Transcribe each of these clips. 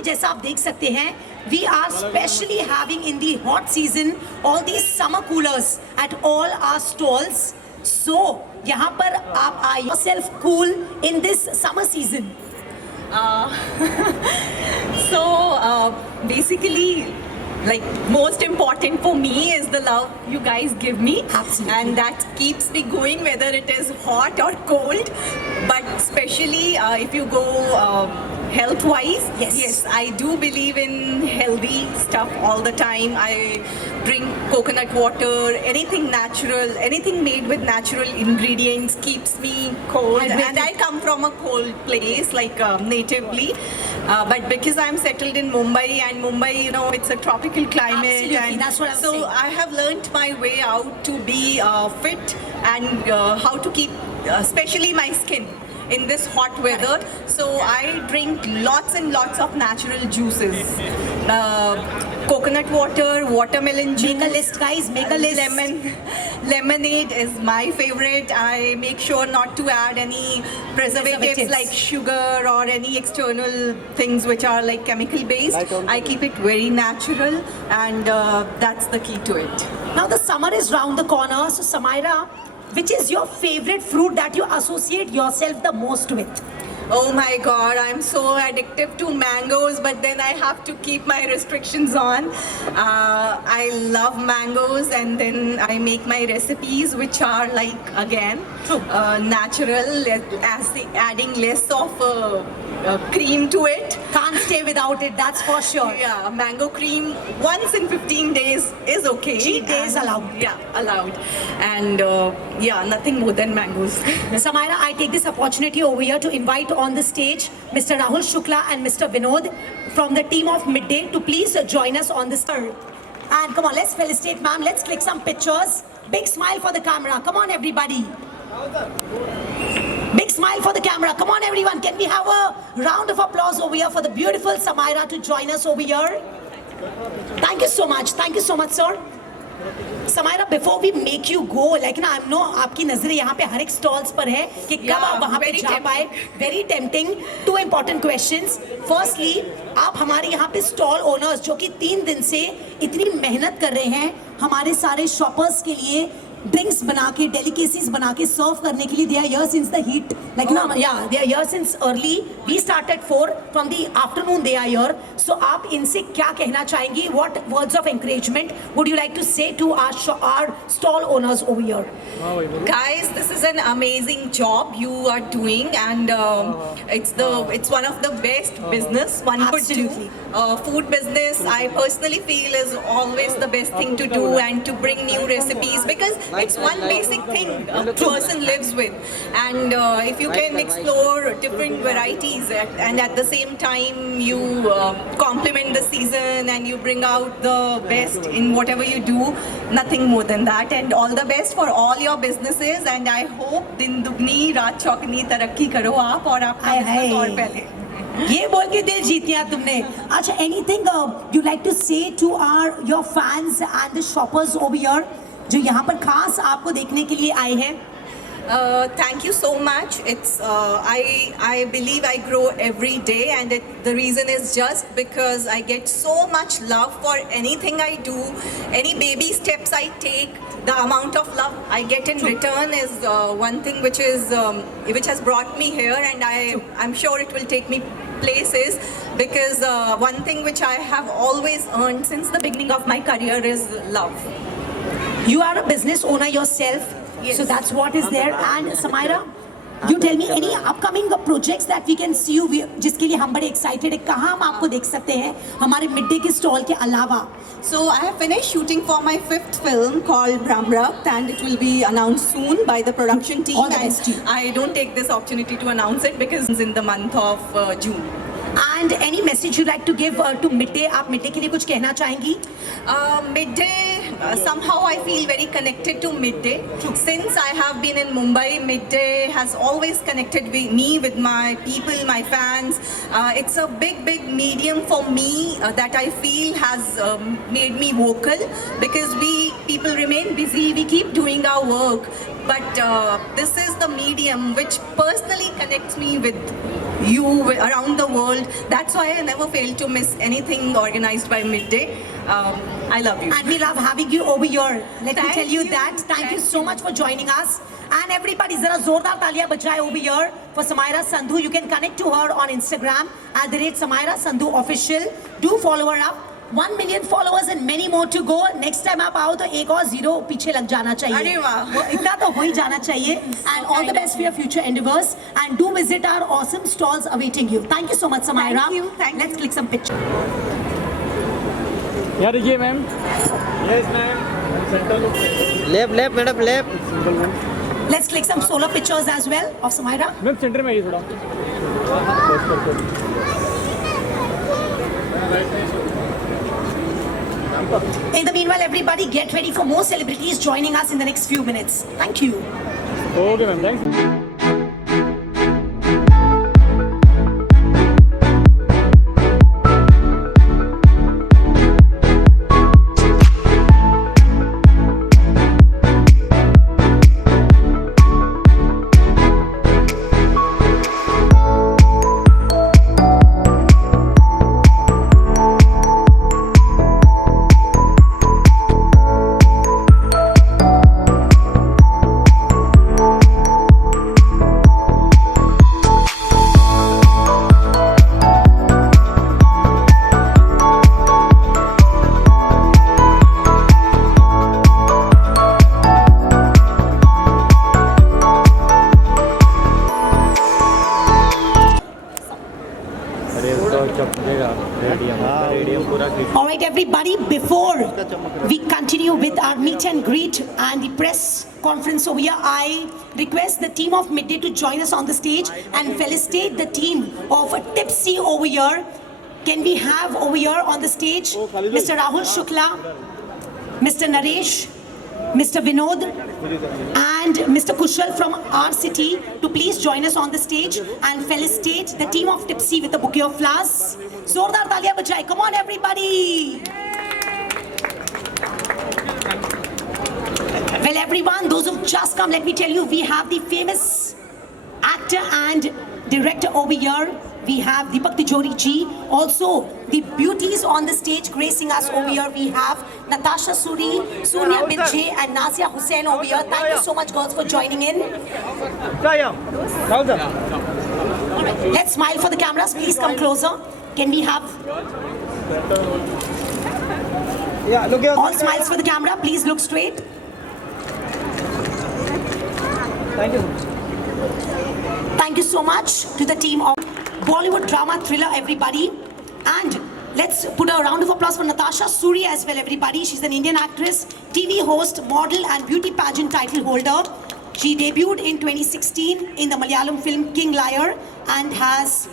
पे जैसा आप देख सकते हैं, we are specially having in the hot season all these summer coolers at all our stalls. So यहाँ पर आप are yourself cool in this summer season. So basically, like, most important for me is the love you guys give me. Absolutely. And that keeps me going whether it is hot or cold. But especially if you go health wise, Yes. I do believe in healthy stuff all the time. I drink coconut water, anything natural, anything made with natural ingredients keeps me cold. Hydrated. And I come from a cold place, like natively. But because I'm settled in Mumbai, and Mumbai, you know, it's a tropical climate. Absolutely, And that's what I'm so saying. I have learnt my way out to be fit and how to keep, especially my skin in this hot weather. So I drink lots and lots of natural juices. Coconut water, watermelon juice. Make a list, guys. Make a list. Lemonade is my favorite. I make sure not to add any preservatives like sugar or any external things which are like chemical based. I keep it very natural, and that's the key to it. Now the summer is round the corner. So Samaira, which is your favorite fruit that you associate yourself the most with? Oh my god, I'm so addictive to mangoes, but then I have to keep my restrictions on. I love mangoes, and then I make my recipes which are like, again, natural, adding less of cream to it. Can't stay without it, that's for sure. Yeah, mango cream once in 15 days is okay. Cheat days allowed. Yeah, allowed. And yeah, nothing more than mangoes. Samaira, I take this opportunity over here to invite on the stage Mr. Rahul Shukla and Mr. Vinod from the team of Midday to please join us on this. And come on, let's felicitate ma'am. Let's click some pictures. Big smile for the camera. Come on, everybody. Big smile for the camera. Come on, everyone. Can we have a round of applause over here for the beautiful Samaira to join us over here? Thank you so much. Thank you so much, sir. Samaira, before we make you go, like ना, I know आपकी नजरें यहाँ पे हर एक stalls पर है कि कब आप वहाँ पे जा पाए. Very tempting. Two important questions. Firstly, आप हमारे यहाँ पे stall owners जो कि 3 दिन से इतनी मेहनत कर रहे हैं हमारे सारे shoppers के लिए ड्रिंक्स बना के डेलिकेसीज बना के सर्व करने के लिए they are here since the heat like ना yeah they are here since early. We start at 4 from the afternoon they are here. So आप इनसे क्या कहना चाहेंगी? What words of encouragement would you like to say to our stall owners over here? Guys, this is an amazing job you are doing, and it's one of the best business one Absolutely. could do. Food business, I personally feel, is always the best thing to do, and to bring new recipes, because it's one basic thing a person lives with, and if you can explore different varieties and at the same time you complement the season and you bring out the best in whatever you do, nothing more than that. And all the best for all your businesses, and I hope दिन दुगनी रात चौगनी तरक्की करो आप और आपका business और पहले. ये बोल के दिल जीत लिया तुमने. अच्छा, anything you like to say to your fans and the shoppers over here जो यहाँ पर खास आपको देखने के लिए आए हैं? Thank you so much. It's I believe I grow every day, and the reason is just because I get so much love for anything I do, any baby steps I take. The amount of love I get in return is one thing which has brought me here, and I'm sure it will take me places, because one thing which I have always earned since the beginning of my career is love. You are a business owner yourself, yes. So that's what is there. And Samaira, you tell me any upcoming projects that we can see you, जिसके लिए हम बड़े excited हैं. कहाँ हम आपको देख सकते हैं हमारे midday के stall के अलावा? So I have finished shooting for my 5th film called Brahmrakt, and it will be announced soon by the production team. All the best to you. I don't take this opportunity to announce it because it's in the month of June. And any message you like to give to Midday? आप Midday के लिए कुछ कहना चाहेंगी? Midday, somehow I feel very connected to Midday. Since I have been in Mumbai, Midday has always connected with me, with my people, my fans. It's a big medium for me that I feel has made me vocal, because we people remain busy, we keep doing our work, but this is the medium which personally connects me with you around the world. That's why I never fail to miss anything organized by Midday. I love you. And we love having you over here. Let me Thank tell you you. that. Thank you Thank so much for joining us. And everybody, zara zordar taliya bajaye over here for Samaira Sandhu. You can connect to her on Instagram @Samaira Sandhu Official. Do follow her up. 1 million followers and many more to go. Next time आप आओ तो एक और zero पीछे लग जाना चाहिए. अरे वाह. वो इतना तो हो ही जाना चाहिए. And all the best for your future endeavors. And do visit our awesome stalls awaiting you. Thank you so much, Samaira. Thank you. Thank Let's click some pictures. यार ये ma'am left madam left Let's click some solo pictures as well of Samaira. Ma'am centre में आइए थोड़ा In the meanwhile, everybody get ready for more celebrities joining us in the next few minutes. Thank you. Okay ma'am thanks All right, everybody, before we continue with our meet and greet and the press conference over here, I request the team of Midday to join us on the stage and felicitate the team of Tipsy over here. Can we have over here on the stage Mr. Rahul Shukla, Mr. Naresh, Mr. Vinod, and Mr. Kushal from our city to please join us on the stage and felicitate the team of Tipsy with a bouquet of flowers. Zordar taliya bajaye. Come on, everybody. Well, everyone, those who've just come, let me tell you, we have the famous actor and director over here. We have Deepak Tijori ji. Also, the beauties on the stage gracing us over here. We have Natasha Suri, Sonia Birje, and Nazia Hussain over here. Thank you so much, girls, for joining in. All right, let's smile for the cameras. Please come closer. Can we have Yeah, look here. all smiles for the camera? Please look straight. Thank you. Thank you so much to the team of Bollywood drama thriller, everybody. And let's put a round of applause for Natasha Suri as well, everybody. She's an Indian actress, TV host, model, and beauty pageant title holder. She debuted in 2016 in the Malayalam film King Lear and has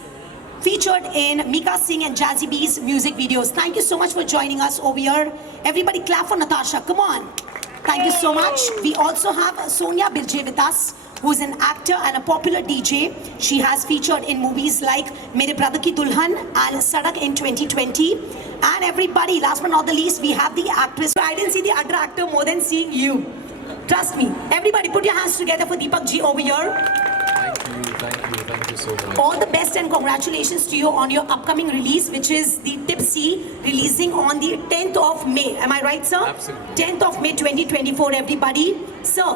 featured in Mika Singh and Jazzy B's music videos. Thank you so much for joining us over here. Everybody clap for Natasha. Come on. Thank you so much. We also have Sonia Birje with us, who is an actor and a popular DJ. She has featured in movies like Mere Brother Ki Dulhan and Sadak in 2020. And everybody, last but not the least, we have the actress. I didn't see the other actor more than seeing you. Trust me. Everybody put your hands together for Deepak ji over here. Thank you so much. All the best and congratulations to you on your upcoming release, which is the Tipsy, releasing on the 10th of May. Am I right, sir? Absolutely. 10th of May 2024, everybody. Sir,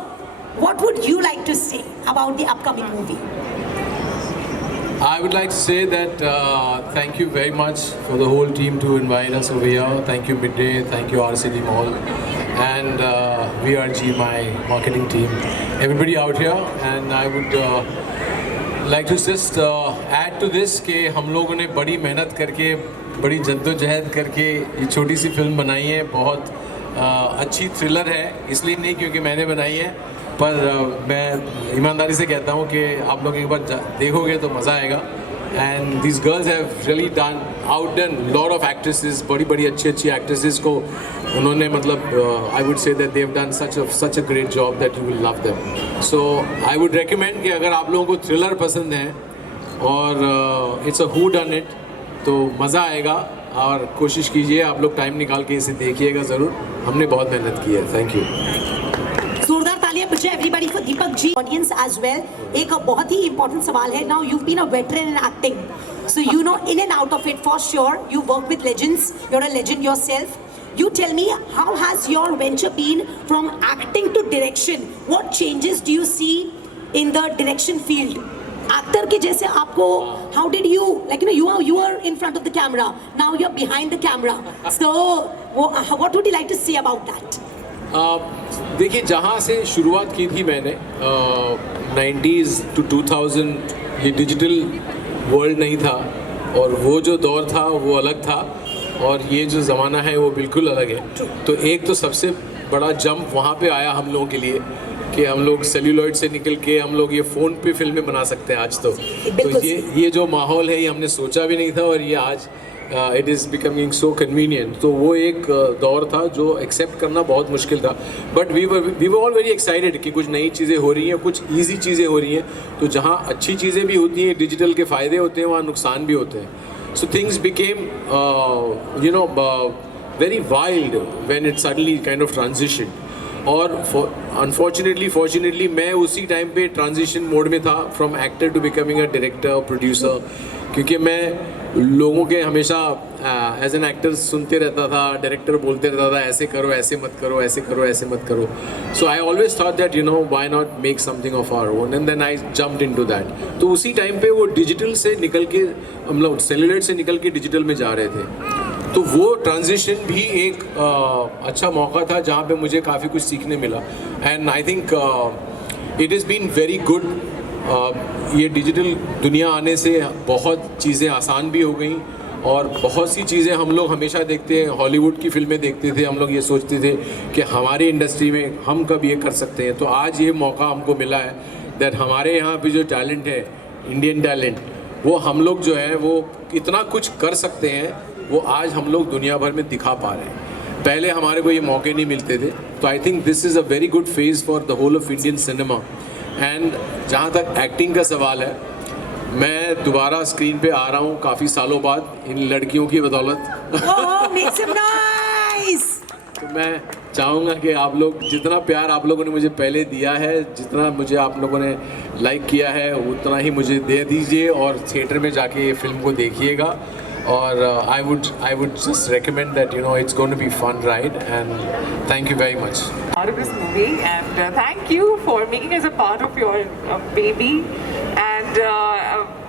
what would you like to say about the upcoming movie? I would like to say that thank you very much for the whole team to invite us over here. Thank you Midday, thank you RCD Mall, and VRG, my marketing team. Everybody out here, and I would like to just add to this कि हम लोगों ने बड़ी मेहनत करके, बड़ी जद्दोजहद करके ये छोटी सी फिल्म बनाई है. बहुत अच्छी थ्रिलर है, इसलिए नहीं क्योंकि मैंने बनाई है, पर मैं ईमानदारी से कहता हूँ कि आप लोग एक बार देखोगे तो मज़ा आएगा. And these girls have really outdone lot of actresses, बड़ी अच्छी actresses को उन्होंने मतलब I would say that they have done such a great job that you will love them. So I would recommend कि अगर आप लोगों को thriller पसंद है और it's a who done it, तो मज़ा आएगा और कोशिश कीजिए आप लोग टाइम निकाल के इसे देखिएगा ज़रूर. हमने बहुत मेहनत की है. Thank you. Zordar taliya bajai everybody for Deepak ji audience as well, एक बहुत ही इंपॉर्टेंट सवाल है. Now you've been a veteran in acting, so you know in and out of it for sure. You work with legends, you're a legend yourself. You tell me, how has your venture been from acting to direction? What changes do you see in the direction field? Actor के जैसे आपको, how did you, like you are in front of the camera, now you're behind the camera, so what would you like to say about that? देखिए, जहाँ से शुरुआत की थी मैंने 90s to 2000, ये डिजिटल वर्ल्ड नहीं था और वो जो दौर था वो अलग था और ये जो ज़माना है वो बिल्कुल अलग है. तो एक तो सबसे बड़ा जंप वहाँ पे आया हम लोगों के लिए कि हम लोग सेल्यूलॉइड से निकल के हम लोग ये फ़ोन पे फिल्में बना सकते हैं आज. तो ये जो माहौल है ये हमने सोचा भी नहीं था और ये आज it is becoming so convenient. तो वो एक दौर था जो एक्सेप्ट करना बहुत मुश्किल था, but we were all very excited कि कुछ नई चीज़ें हो रही हैं, कुछ ईजी चीज़ें हो रही हैं. तो जहाँ अच्छी चीज़ें भी होती हैं, डिजिटल के फ़ायदे होते हैं, वहाँ नुकसान भी होते हैं. So things became very wild when it suddenly kind of transitioned. और fortunately मैं उसी टाइम पे ट्रांजिशन मोड में था from actor to becoming a director producer, क्योंकि मैं लोगों के हमेशा एज एन एक्टर सुनते रहता था, डायरेक्टर बोलते रहता था ऐसे करो, ऐसे मत करो, ऐसे करो, ऐसे मत करो. So I always thought that why not make something of our own, and then I jumped into that. तो उसी टाइम पे वो डिजिटल से निकल के, हम लोग सेल्यूलॉइड से निकल के डिजिटल में जा रहे थे. तो वो ट्रांजिशन भी एक अच्छा मौका था जहाँ पे मुझे काफ़ी कुछ सीखने मिला. And I think it is been very good. ये डिजिटल दुनिया आने से बहुत चीज़ें आसान भी हो गई और बहुत सी चीज़ें हम लोग हमेशा देखते हैं, हॉलीवुड की फिल्में देखते थे, हम लोग ये सोचते थे कि हमारी इंडस्ट्री में हम कब ये कर सकते हैं. तो आज ये मौका हमको मिला है दैट हमारे यहाँ पे जो टैलेंट है, इंडियन टैलेंट, वो हम लोग जो है वो इतना कुछ कर सकते हैं, वो आज हम लोग दुनिया भर में दिखा पा रहे हैं. पहले हमारे को ये मौके नहीं मिलते थे. तो I think this is a very good phase for the whole of Indian cinema. And जहाँ तक एक्टिंग का सवाल है, मैं दोबारा स्क्रीन पे आ रहा हूँ काफ़ी सालों बाद इन लड़कियों की बदौलत. Make some noise! तो मैं चाहूँगा कि आप लोग जितना प्यार आप लोगों ने मुझे पहले दिया है, जितना मुझे आप लोगों ने लाइक किया है, उतना ही मुझे दे दीजिए और थिएटर में जाके ये फिल्म को देखिएगा. और I would just recommend that it's going to be fun ride, and thank you very much. Part of this movie, and thank you for making us a part of your baby. And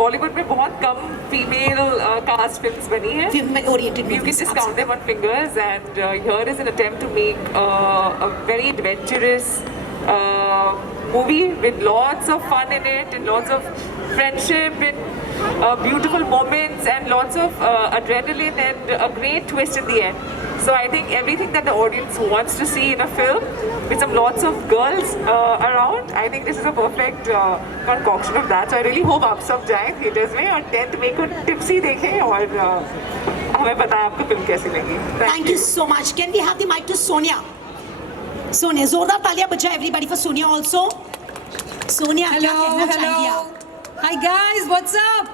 Bollywood में बहुत कम female cast films बनी हैं. Film-oriented You can movies. just count them on fingers, and here is an attempt to make a very adventurous movie with lots of fun in it and lots of friendship and beautiful moments and lots of adrenaline and a great twist in the end. So I think everything that the audience wants to see in a film with some lots of girls around, I think this is a perfect concoction of that. So I really hope आप सब जाएं theaters में और 10th May को tipsy देखें और हमें बताएं आपको फिल्म कैसी लगी. Thank you so much. Can we have the mic to Sonia? Sonia, जोरदार तालियां बजाएं everybody for Sonia also. Sonia, क्या कहना चाहेंगी आप? Hi guys, what's up?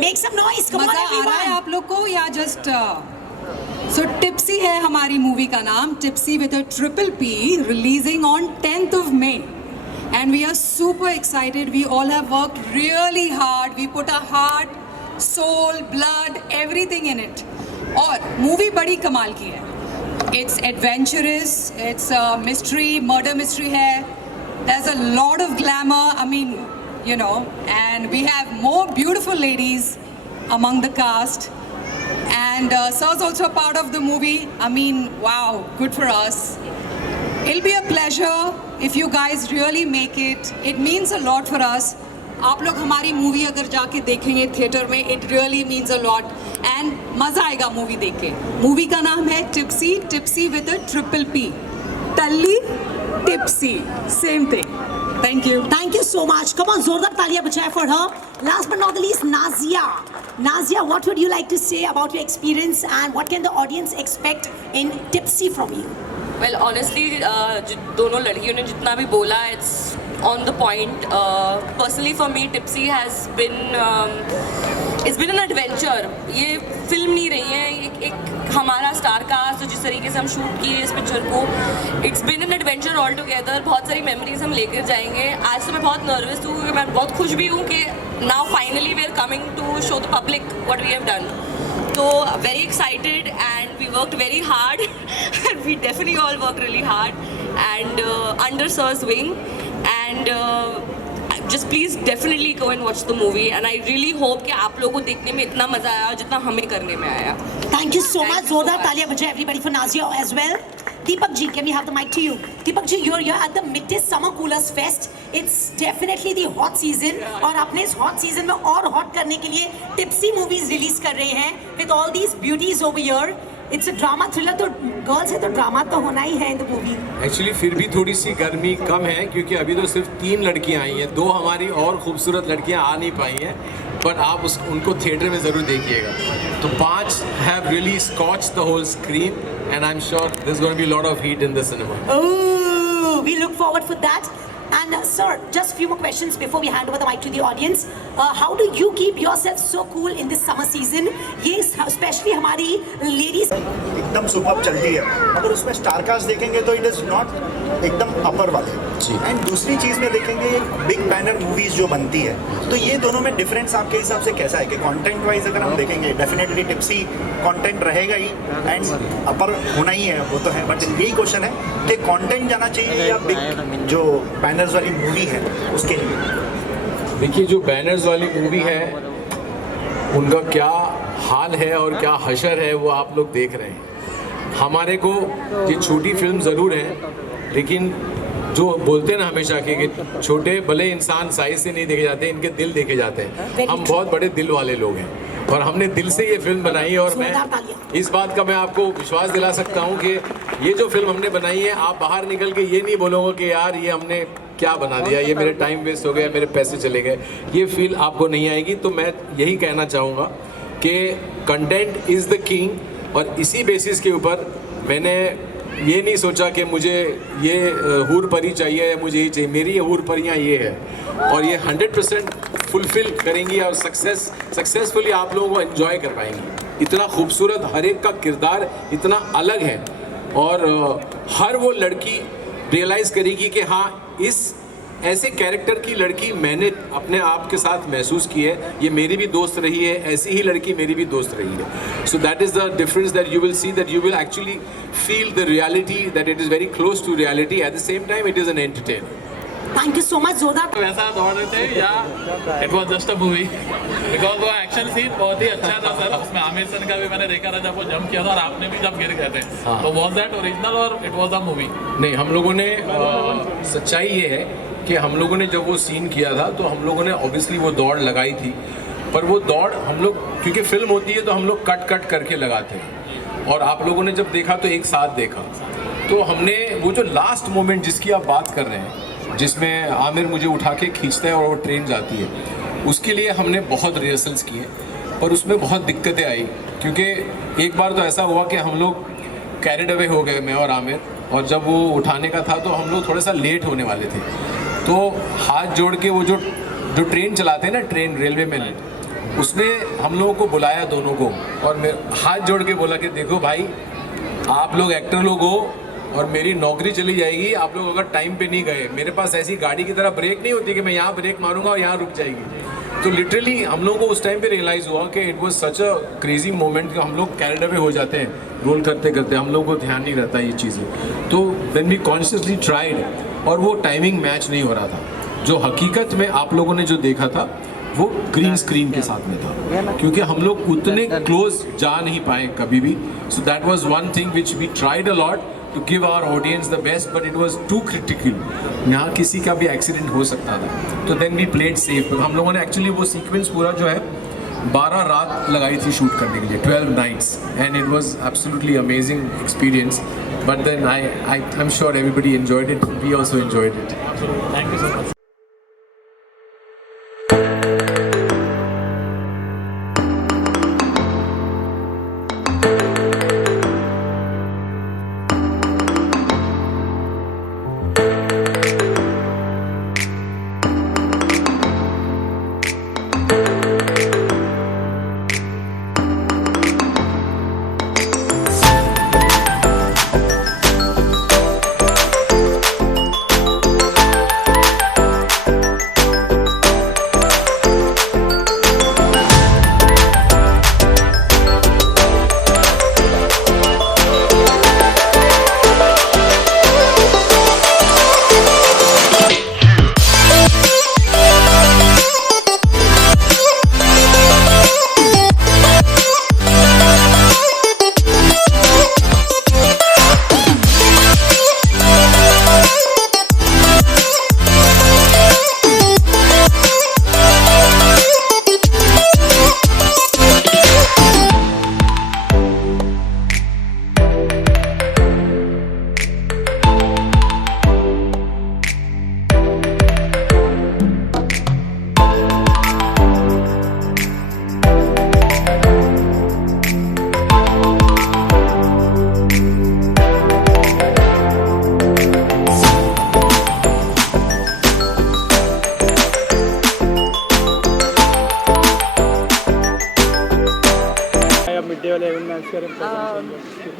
Make some noise, come on मजा आ रहा है everyone. आप लोग को या जस्ट सो टिप्सी है हमारी मूवी का नाम, tipsy with a triple P, releasing on 10th of May. And we are super excited. We all have worked really hard. We put our heart, soul, blood, everything in it. और movie बड़ी कमाल की है. It's adventurous, it's a mystery, murder mystery है. There's a lot of glamour. I mean, and we have more beautiful ladies among the cast. And Sir's also a part of the movie. I mean, wow, good for us. It'll be a pleasure if you guys really make it. It means a lot for us. आप लोग हमारी movie अगर जाके देखेंगे theatre में, it really means a lot. And मज़ा आएगा movie देख के. मूवी का नाम है tipsy, tipsy with a triple P. Talli, tipsy, same thing. Thank you. Thank you so much. Come on, जोरदार तालियां बजाएं for her. Last but not the least, Nazia. Nazia, what would you like to say about your experience and what can the audience expect in Tipsy from you? Well, honestly, दोनों लड़कियों ने जितना भी बोला, it's on the point. Personally, for me, Tipsy has been it's been an adventure. ये film नहीं रही है, एक हमारा स्टार कास्ट जिस जिस तरीके से हम शूट किए इस पिक्चर को, it's been an adventure all together. बहुत सारी मेमोरीज हम लेकर जाएंगे। आज तो मैं बहुत नर्वस हूँ क्योंकि मैं बहुत खुश भी हूँ कि now finally we are coming to show the public what we have done. So very excited and we worked very hard. We definitely all worked really hard and under Sir's wing and just please definitely go and watch the movie and I really hope कि आप लोगों को देखने में इतना मजा आया जितना हमें करने में आया। Thank you so Thank much. you so Zordar much. taaliyan bajaye everybody for Nazia as well. Deepak ji, can we have the mic to you? Deepak ji, you're here at the Midday Summer Coolers Fest. It's definitely the hot season. और अपने इस hot season में और hot करने के लिए Tipsy movies release कर रहे हैं with all these beauties over here. It's a drama thriller, तो girls है तो drama तो होना ही है in the movie. एक्चुअली फिर भी थोड़ी सी गर्मी कम है क्योंकि अभी तो सिर्फ 3 लड़कियां आई हैं, 2 हमारी और खूबसूरत लड़कियां आ नहीं पाई हैं, पर आप उनको थिएटर में ज़रूर देखिएगा। तो 5 have really scorched the whole screen and I am sure there is going to be lot of heat in the cinema. Oh, we look forward for that. And sir, just few more questions before we hand over the mic to the audience. How do you keep yourself so cool in this summer season? ये especially हमारी ladies एकदम super चलती है, अगर उसमें star cast देखेंगे तो it is not एकदम अपर वाले। एंड दूसरी चीज़ में देखेंगे बिग बैनर मूवीज़ जो बनती है, तो ये दोनों में डिफरेंस आपके हिसाब से कैसा है कि कंटेंट वाइज अगर हम देखेंगे डेफिनेटली टिप्सी कंटेंट रहेगा ही एंड अपर होना ही है, वो तो है, बट यही क्वेश्चन है कि कंटेंट जाना चाहिए या बिग जो बैनर्स वाली मूवी है उसके लिए। देखिए जो बैनर्स वाली मूवी है उनका क्या हाल है और क्या हशर है वो आप लोग देख रहे हैं। हमारे को ये छोटी फिल्म ज़रूर है लेकिन जो बोलते हैं ना हमेशा कि छोटे भले इंसान साइज से नहीं देखे जाते, इनके दिल देखे जाते हैं। हम बहुत बड़े दिल वाले लोग हैं और हमने दिल से ये फिल्म बनाई है और मैं इस बात का मैं आपको विश्वास दिला सकता हूँ कि ये जो फिल्म हमने बनाई है आप बाहर निकल के ये नहीं बोलोगे कि यार ये हमने क्या बना दिया, ये मेरे टाइम वेस्ट हो गया, मेरे पैसे चले गए, ये फील आपको नहीं आएगी। तो मैं यही कहना चाहूँगा कि कंटेंट इज़ द किंग और इसी बेसिस के ऊपर मैंने ये नहीं सोचा कि मुझे ये हूर परी चाहिए या मुझे ये चाहिए। मेरी ये हूर परियाँ ये है और ये 100% फुलफिल करेंगी और सक्सेसफुली आप लोगों को एंजॉय कर पाएंगी। इतना खूबसूरत हर एक का किरदार इतना अलग है और हर वो लड़की रियलाइज़ करेगी कि हाँ इस ऐसे कैरेक्टर की लड़की मैंने अपने आप के साथ महसूस की है, ये मेरी भी दोस्त रही है, ऐसी ही लड़की मेरी भी दोस्त रही है। So that is the difference that you will see, that you will actually feel the reality, that it is very close to reality, at the same time it is an entertainer. Thank you so much, Zordar. वैसा दौड़ रहे थे या it was just a movie because वो action scene बहुत ही अच्छा था sir. उसमें आमिर सर का भी मैंने देखा था जब वो जंप किया था और आपने भी जब गिर गए थे, तो वॉज दैट ओरिजिनल और इट वॉज अ मूवी? नहीं, हम लोगों ने सच्चाई ये है कि हम लोगों ने जब वो सीन किया था तो हम लोगों ने ऑब्वियसली वो दौड़ लगाई थी, पर वो दौड़ हम लोग क्योंकि फिल्म होती है तो हम लोग कट करके लगाते हैं और आप लोगों ने जब देखा तो एक साथ देखा। तो हमने वो जो लास्ट मोमेंट जिसकी आप बात कर रहे हैं जिसमें आमिर मुझे उठा के खींचता है और वो ट्रेन जाती है, उसके लिए हमने बहुत रिहर्सल्स किए और उसमें बहुत दिक्कतें आई क्योंकि एक बार तो ऐसा हुआ कि हम लोग कैरिड अवे हो गए, मैं और आमिर, और जब वो उठाने का था तो हम लोग थोड़ा सा लेट होने वाले थे। तो हाथ जोड़ के वो जो ट्रेन चलाते हैं ना, ट्रेन रेलवे में, उसने हम लोगों को बुलाया दोनों को और मैं हाथ जोड़ के बोला कि देखो भाई आप लोग एक्टर लोग हो और मेरी नौकरी चली जाएगी आप लोग अगर टाइम पे नहीं गए। मेरे पास ऐसी गाड़ी की तरह ब्रेक नहीं होती कि मैं यहाँ ब्रेक मारूंगा और यहाँ रुक जाएगी। तो लिटरली हम लोगों को उस टाइम पे रियलाइज़ हुआ कि it was such a crazy moment कि हम लोग कैरेड अवे हो जाते हैं रोल करते करते, हम लोगों को ध्यान नहीं रहता ये चीज़ें। तो व्हेन वी कॉन्शियसली ट्राइड और वो टाइमिंग मैच नहीं हो रहा था, जो हकीकत में आप लोगों ने जो देखा था वो ग्रीन स्क्रीन के साथ में था क्योंकि हम लोग उतने क्लोज जा नहीं पाए कभी भी। So that was one thing which we tried a lot to give our audience the best, but it was too critical. यहाँ किसी का भी एक्सीडेंट हो सकता था, तो then we played safe. हम लोगों ने एक्चुअली वो सीक्वेंस पूरा जो है 12 रात लगाई थी शूट करने के लिए, 12 nights, and it was absolutely amazing experience. But then I'm sure everybody enjoyed it. We also enjoyed it. Thank you so much.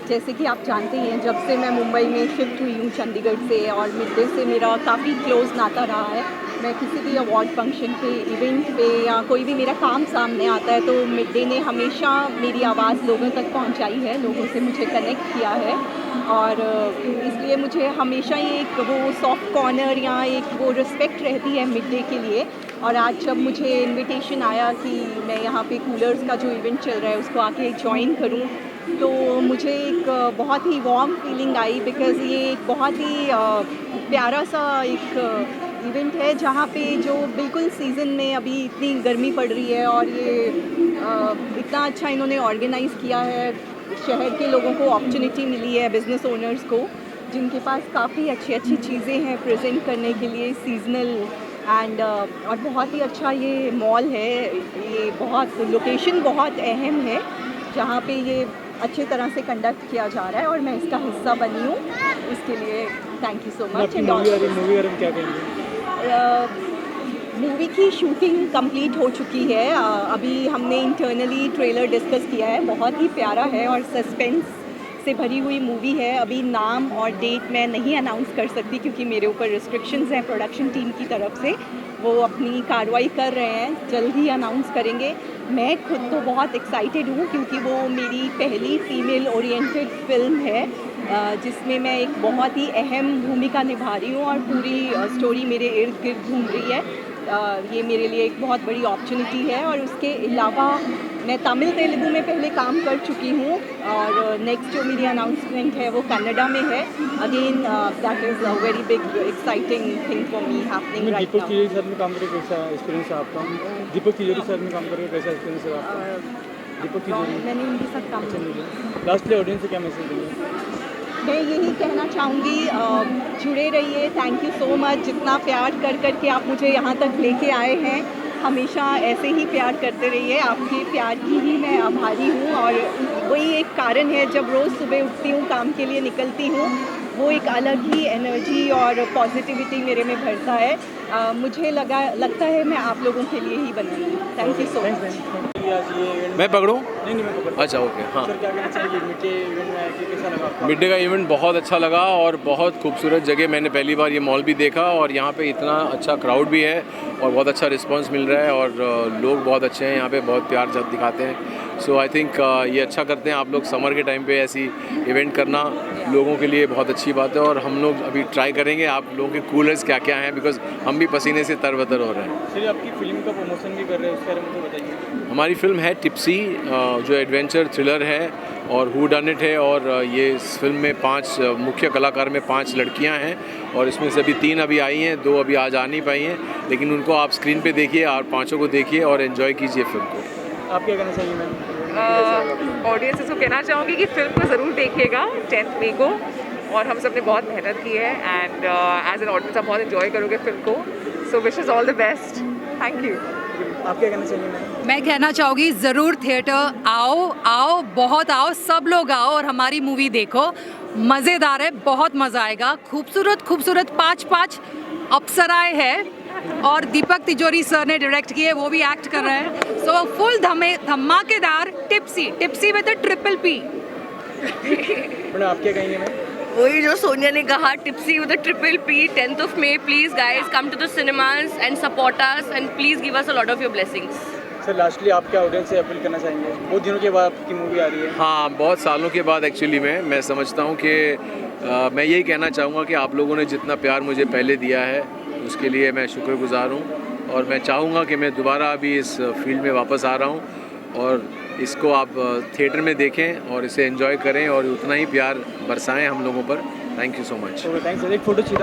जैसे कि आप जानते हैं, जब से मैं मुंबई में शिफ्ट हुई हूँ चंडीगढ़ से, और मिड डे से मेरा काफ़ी क्लोज नाता रहा है। मैं किसी भी अवार्ड फंक्शन पे, इवेंट पे या कोई भी मेरा काम सामने आता है तो मिड डे ने हमेशा मेरी आवाज़ लोगों तक पहुंचाई है, लोगों से मुझे कनेक्ट किया है, और इसलिए मुझे हमेशा ही एक वो सॉफ्ट कॉर्नर या एक वो रिस्पेक्ट रहती है मिड डे के लिए। और आज जब मुझे इनविटेशन आया कि मैं यहाँ पे कूलर्स का जो इवेंट चल रहा है उसको आके ज्वाइन करूँ, तो मुझे एक बहुत ही वार्म फीलिंग आई, बिकॉज़ ये एक बहुत ही प्यारा सा एक इवेंट है जहाँ पे जो बिल्कुल सीज़न में अभी इतनी गर्मी पड़ रही है, और ये इतना अच्छा इन्होंने ऑर्गेनाइज़ किया है। शहर के लोगों को अपॉर्चुनिटी मिली है, बिज़नेस ओनर्स को, जिनके पास काफ़ी अच्छी अच्छी चीज़ें हैं प्रेजेंट करने के लिए सीजनल एंड और बहुत ही अच्छा ये मॉल है। ये बहुत लोकेशन बहुत अहम है जहाँ पे ये अच्छे तरह से कंडक्ट किया जा रहा है, और मैं इसका हिस्सा बनी हूँ। इसके लिए thank you so much. Movie क्या कहेंगे? मूवी की शूटिंग कंप्लीट हो चुकी है। अभी हमने इंटरनली ट्रेलर डिस्कस किया है। बहुत ही प्यारा है और सस्पेंस से भरी हुई मूवी है। अभी नाम और डेट मैं नहीं अनाउंस कर सकती क्योंकि मेरे ऊपर रिस्ट्रिक्शंस हैं प्रोडक्शन टीम की तरफ से। वो अपनी कार्रवाई कर रहे हैं, जल्द ही अनाउंस करेंगे। मैं खुद तो बहुत एक्साइटेड हूँ क्योंकि वो मेरी पहली फीमेल ओरिएंटेड फिल्म है जिसमें मैं एक बहुत ही अहम भूमिका निभा रही हूँ और पूरी स्टोरी मेरे इर्द गिर्द घूम रही है। ये मेरे लिए एक बहुत बड़ी अपॉर्चुनिटी है। और उसके अलावा मैं तमिल तेलुगु में पहले काम कर चुकी हूँ, और नेक्स्ट जो मेरी अनाउंसमेंट है वो कन्नडा में है। Again that is a very big exciting thing for me happening right now. Deepak Tijori sir में काम करके कैसा एक्सपीरियंस है आपका? दीपक तिजोरी सर में काम करके कैसा एक्सपीरियंस है आपका? दीपक तिजोरी मैंने उनके साथ काम किया। लास्टली ऑडियंस से क्या मैसेज देंगे? मैं यही कहना चाहूँगी, जुड़े रहिए। थैंक यू सो मच, जितना प्यार कर कर के आप मुझे यहाँ तक लेके आए हैं, हमेशा ऐसे ही प्यार करते रहिए। आपके प्यार की ही मैं आभारी हूँ, और वही एक कारण है जब रोज़ सुबह उठती हूँ, काम के लिए निकलती हूँ, वो एक अलग ही एनर्जी और पॉजिटिविटी मेरे में भरता है। मुझे लगता है मैं आप लोगों के लिए ही बनी हूँ। Thank you so much. मैं पकड़ूँ? नहीं मैं पकड़। अच्छा ओके। हाँ, सर क्या कहना चाहिए मिड डे इवेंट में आके कैसा लगा आपको? मिड डे का इवेंट बहुत अच्छा लगा और बहुत खूबसूरत जगह। मैंने पहली बार ये मॉल भी देखा और यहाँ पे इतना अच्छा क्राउड भी है और बहुत अच्छा रिस्पांस मिल रहा है और लोग बहुत अच्छे हैं यहाँ पे, बहुत प्यार दिखाते हैं। सो आई थिंक ये अच्छा करते हैं आप लोग समर के टाइम पे ऐसी इवेंट करना लोगों के लिए बहुत अच्छी बात है। और हम लोग अभी ट्राई करेंगे आप लोगों के कूलर्स क्या क्या हैं, बिकॉज हम भी पसीने से तरबतर हो रहे हैं। सर आपकी फिल्म का प्रमोशन भी कर रहे हैं, उसके बारे में तो बताइए। हमारी फिल्म है टिप्सी, जो एडवेंचर थ्रिलर है और हू डन इट है। और ये इस फिल्म में 5 मुख्य कलाकार में 5 लड़कियां हैं और इसमें से अभी 3 अभी आई हैं, 2 अभी आज आ नहीं पाई हैं, लेकिन उनको आप स्क्रीन पे देखिए और 5 को देखिए और एंजॉय कीजिए फिल्म को। आप क्या कहना चाहिए मैम? ऑडियंस को कहना चाहूँगी कि फिल्म को ज़रूर देखिएगा 10 मई को, और हम सब ने बहुत मेहनत की है एंड एज एन ऑडियंस आप बहुत एंजॉय करोगे फिल्म को। So wishes all the best. Thank you. आप क्या कहना चाहिए मैम? मैं कहना चाहूँगी ज़रूर थिएटर आओ, बहुत आओ, सब लोग आओ और हमारी मूवी देखो। मज़ेदार है, बहुत मज़ा आएगा। खूबसूरत 5 अप्सराएं हैं और दीपक तिजोरी सर ने डायरेक्ट किए, वो भी एक्ट कर रहे हैं। सो फुल धमाकेदार Tipsy with triple P. Madam आप क्या कहेंगे मैम? वही जो सोनिया ने कहा, Tipsy with triple P 10th of May, please guys come to the cinemas and support us and please give us a lot of your blessings. Sir lastly आप क्या audience से अपील करना चाहेंगे? बहुत दिनों के बाद आपकी मूवी आ रही है। हाँ, बहुत सालों के बाद एक्चुअली मैं समझता हूँ कि मैं यही कहना चाहूँगा कि आप लोगों ने जितना प्यार मुझे पहले दिया है उसके लिए मैं शुक्रगुजार हूँ और मैं चाहूँगा कि मैं दोबारा अभी इस फील्ड में वापस आ रहा हूँ और इसको आप थिएटर में देखें और इसे एंजॉय करें और उतना ही प्यार बरसाएं हम लोगों पर। Thank you so much. Thanks sir. एक फ़ोटो चाहिए।